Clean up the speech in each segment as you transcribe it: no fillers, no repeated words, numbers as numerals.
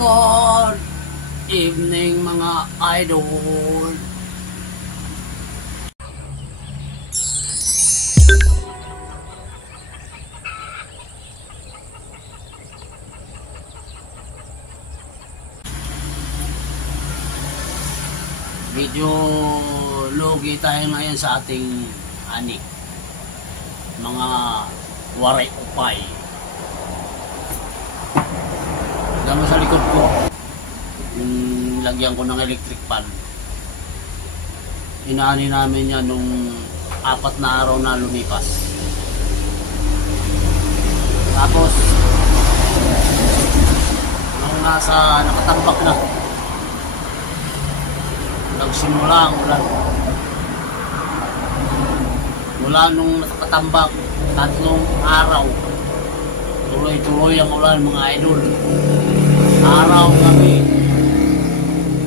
Good evening mga idol. Medyo lugi tayo ngayon sa ating ani, mga waray upay. Hanggang sa likod ko, lagyan ko ng electric pan. Inaani namin yan nung 4 na araw na lumipas. Tapos nung nakatambak na, nagsimula ang ulan. Mula nung nakatambak, 3 araw, tuloy-tuloy ang ulan mga idol. Araw, gabi,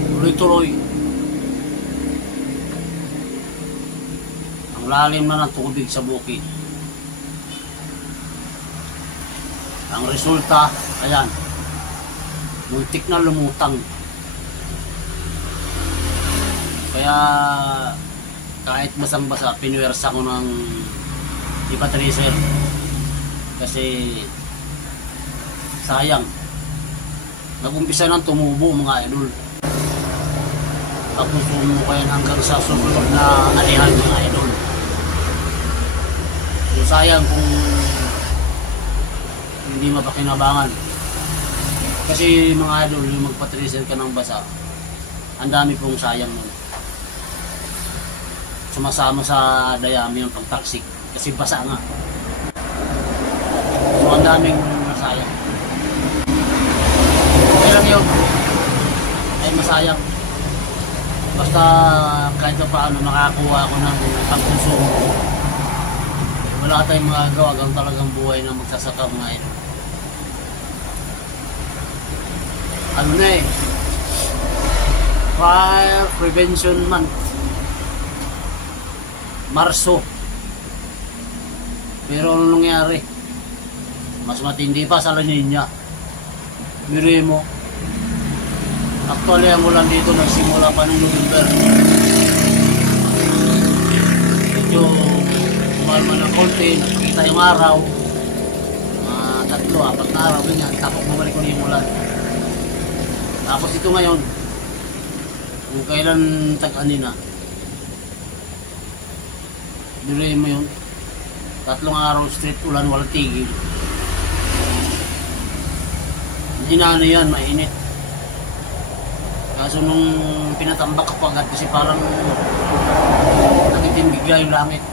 tuloy-tuloy. Ang lalim na ng tubig sa bukid. Ang resulta, ayan, muntik na lumutang. Kaya kahit basang-basa, pinuwersa ko ng ipatracer. Kasi sayang, nag-umpisa nang tumubo mga idol. Tapos kaya hanggang sa sumunod na anihan mga idol. So sayang kung hindi mapakinabangan. Kasi mga idol, yung magpatracer ka ng basa, ang dami pong sayang nun. Sumasama sa dayami yung pagtaksik kasi basa nga. So ang daming masayang. Okay lang yun, ay masayang. Basta kahit na paano nakakuha ako ng pagkonsumo. Wala tayong magagawa, gang talagang buhay na magsasaka mga ito. Ano na eh, Fire Prevention Month, Marso. Pero ano nangyari? Mas matindi pa sa La Nina. Miri mo. Actually, ang ulan dito nagsimula pa ng November. Medyo kumalma ng konti, nakikita yung araw. 3-4 na araw, ganyan. Tapos bumalik ko yung ulan. Tapos ito ngayon, kung kailan tag-ani na, Miri mo yun, 3 araw straight ulan, walang tigil. Hindi na ano yan, mainit. Kaso nung pinatambak ko agad kasi parang nakitim bigla yung langit.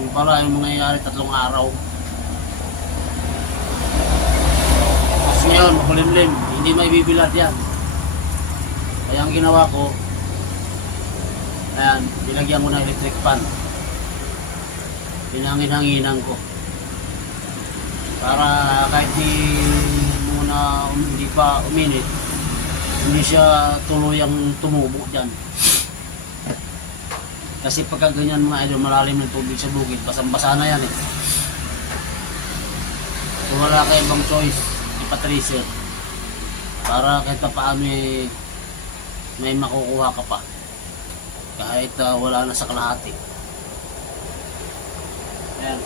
Yung pala yung mangyayari 3 araw. Kasi ngayon, makulimlim, hindi may bibilad yan. Kaya ang ginawa ko, ayan, nilagyan ko ng electric pan. Pinangin-hanginan ko para kahit hindi pa uminit, hindi siya tuluyang tumubo dyan. Kasi pagka ganyan mga idol, malalim ng tubig sa bukid, basang-basa na yan eh. So wala kayo ibang choice, ipatracer para kahit pa paano may makukuha ka pa kahit wala na sa kalahati. Ayan.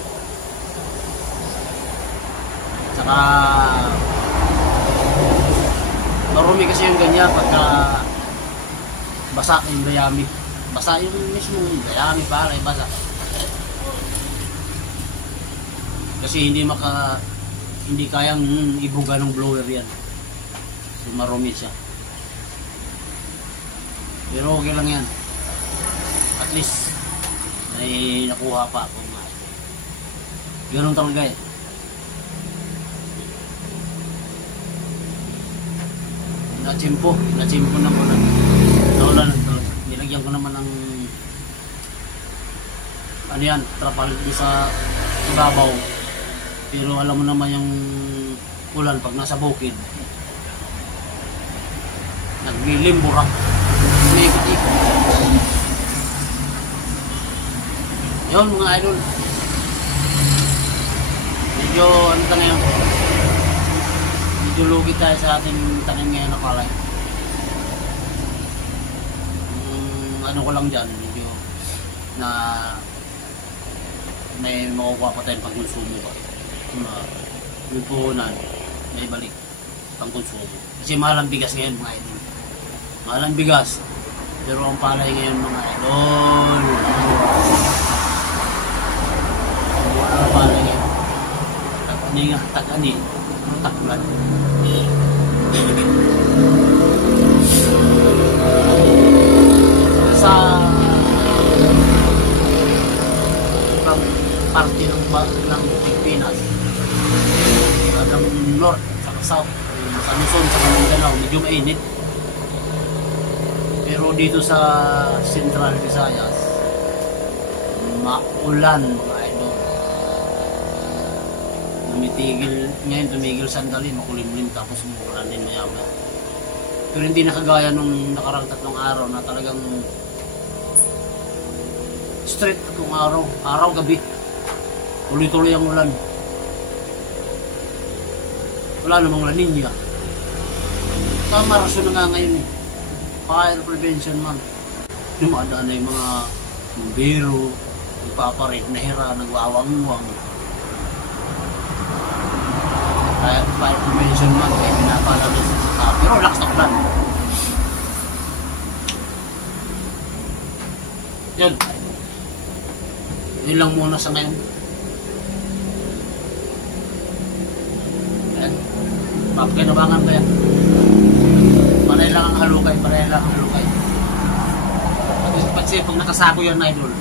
Saka marumi kasi yung ganyan pagka basa yung dayami. Basa yung mismong dayami para basa. Kasi hindi kayang ibuga ng blower yan. So marumi siya. Pero okay lang yan. At least ay nakuha pa ako. Ganun talaga eh. Nachimpo naman naulan talaga. Nilagyan ko naman ng ano yan, trapal sa ibabaw. Pero alam mo naman yung ulan pag nasa bukid, naglilimburak, umikot-ikot. Yun mga idol, medyo ano ta ngayon, medyo lugi tayo sa ating tanim ngayon na palay. Ano ko lang dyan, medyo na may makukuha pa tayong pangkonsumo pa. Yung puhunan, may balik pangkonsumo. Kasi mahal ang bigas ngayon mga idol. Mahal ang bigas. Pero ang palay ngayon mga idol. Ang palay ngayon. Tag-ani nga, tag-ani. Taklan. Sa ibang parte ng Pilipinas, hanggang north, saka south, sa Luzon, sa Mindanao, medyo mainit. Pero dito sa Central Visayas, maulan mga idol. Ngayon tumigil sandali, makulimlim, tapos umuulan din maya-maya. Pero hindi nakagaya nung nakarang 3 araw na talagang straight 3 araw, gabi. Tuloy-tuloy ang ulan. Wala namang La Niña. Tama, rason na nga ngayon eh. Fire prevention man. Dumadaan na yung mga bumbero, nagpaparit na hira, nagwawang-wang. Kaya fire prevention man, kaya pinapalalis. Pero lakas na ulan. Yan. Yun lang muna sa ngayon. Yan. Papakinabangan ko yan. Pareha lang ang halukay. Kasi pag nakasako yan, idol,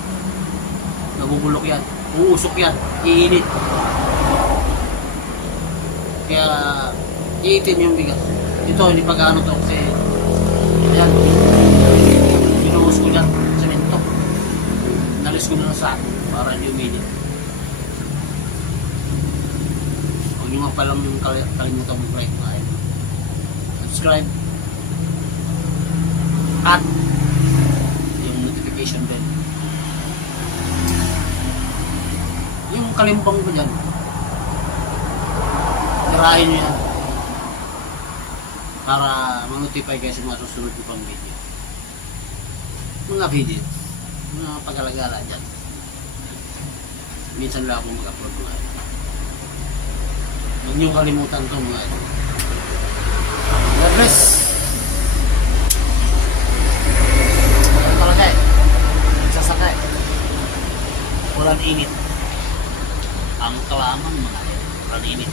nagugulok yan. Uusok yan. Iinit. Kaya iitin yung bigas. Ito, hindi pag-ano to kasi ayan, pinuhos ko dyan semento. Nalis ko na sa akin para hindi uminit. Huwag nyo nga palang yung kalimutan mag-like na yun. Subscribe at yung notification bell. Yung kalimbang ko dyan, tirahin nyo yan para ma-notify kayo sa mga susunod ko pang video. Mga video, mga pag-alagala dyan. Minsan lang akong mag-upload mga ito. Huwag niyong kalimutan ito mga ito. God bless! Walang talaga eh. Nagsasakay. Walang init. Ang kalaman mga ito. Walang init.